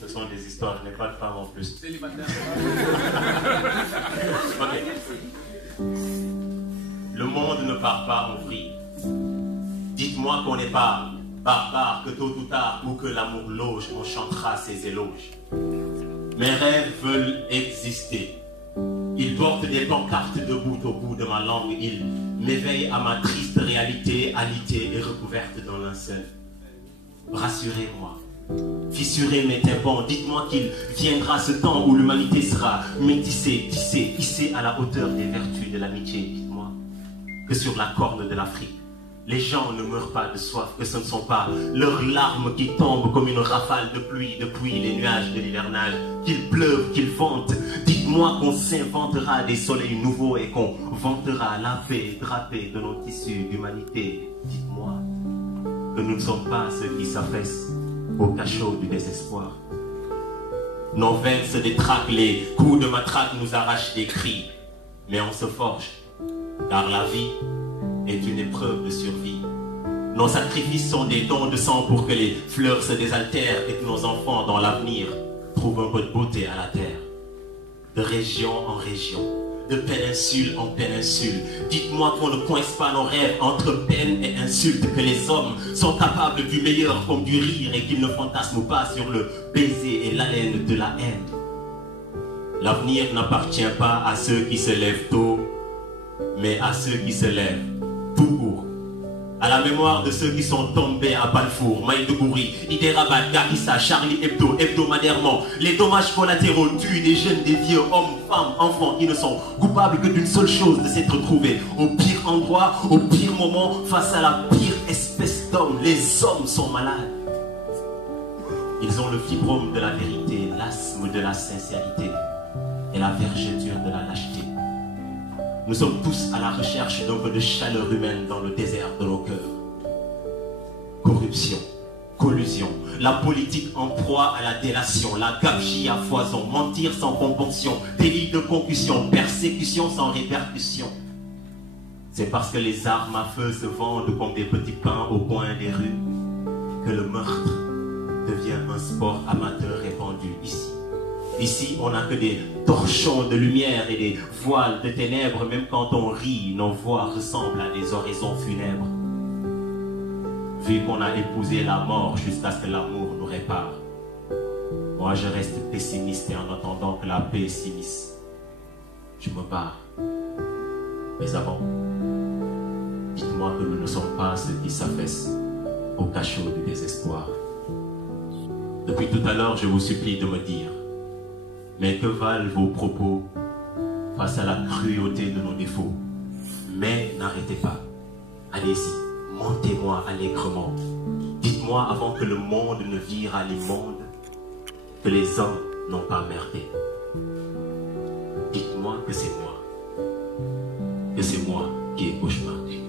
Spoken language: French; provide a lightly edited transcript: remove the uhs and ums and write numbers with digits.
Ce sont des histoires, je n'ai pas de femme en plus. Ok. Le monde ne part pas en vrille. Dites-moi qu'on n'est pas barbare, que tôt ou tard, ou que l'amour loge, on chantera ses éloges. Mes rêves veulent exister. Ils portent des pancartes de bout au bout de ma langue. Ils m'éveillent à ma triste réalité, alitée et recouverte dans linceul. Rassurez-moi, fissurez mes tympans. Dites-moi qu'il viendra ce temps où l'humanité sera métissée, tissée, hissée à la hauteur des vertus de l'amitié. Dites-moi que sur la corne de l'Afrique, les gens ne meurent pas de soif, que ce ne sont pas leurs larmes qui tombent comme une rafale de pluie depuis les nuages de l'hivernage, qu'il pleuve, qu'il vente. Dites-moi qu'on s'inventera des soleils nouveaux et qu'on vantera la paix drapée de nos tissus d'humanité. Dites-moi que nous ne sommes pas ceux qui s'affaissent au cachot du désespoir. Nos veines se détraquent, les coups de matraque nous arrachent des cris, mais on se forge, car la vie est une épreuve de survie. Nos sacrifices sont des dons de sang pour que les fleurs se désaltèrent et que nos enfants dans l'avenir trouvent un peu de beauté à la terre. De région en région, de péninsule en péninsule, dites-moi qu'on ne coince pas nos rêves entre peine et insulte, que les hommes sont capables du meilleur comme du rire et qu'ils ne fantasment pas sur le baiser et l'haleine de la haine. L'avenir n'appartient pas à ceux qui se lèvent tôt, mais à ceux qui se lèvent tout court. À la mémoire de ceux qui sont tombés à Balfour, Maïdougouri, Hyderabad, Garissa, Charlie Hebdo, hebdomadairement. Les dommages collatéraux tuent des jeunes, des vieux, hommes, femmes, enfants qui ne sont coupables que d'une seule chose, de s'être trouvés au pire endroit, au pire moment, face à la pire espèce d'hommes. Les hommes sont malades. Ils ont le fibrome de la vérité, l'asthme de la sincérité et la vergeture de la lâcheté. Nous sommes tous à la recherche d'un peu de chaleur humaine dans le désert de nos cœurs. Corruption, collusion, la politique en proie à la délation, la gabegie à foison, mentir sans componction, délit de concussion, persécution sans répercussion. C'est parce que les armes à feu se vendent comme des petits pains au coin des rues que le meurtre devient un sport amateur répandu ici. Ici, on n'a que des torchons de lumière et des voiles de ténèbres. Même quand on rit, nos voix ressemblent à des oraisons funèbres. Vu qu'on a épousé la mort jusqu'à ce que l'amour nous répare, moi je reste pessimiste et en attendant que la paix s'immisce, je me barre. Mais avant, dites-moi que nous ne sommes pas ceux qui s'affaissent au cachot du désespoir. Depuis tout à l'heure, je vous supplie de me dire: mais que valent vos propos face à la cruauté de nos défauts? Mais n'arrêtez pas. Allez-y, montez-moi allègrement. Dites-moi avant que le monde ne vire à l'immonde que les hommes n'ont pas merdé. Dites-moi que c'est moi qui ai cauchemardé.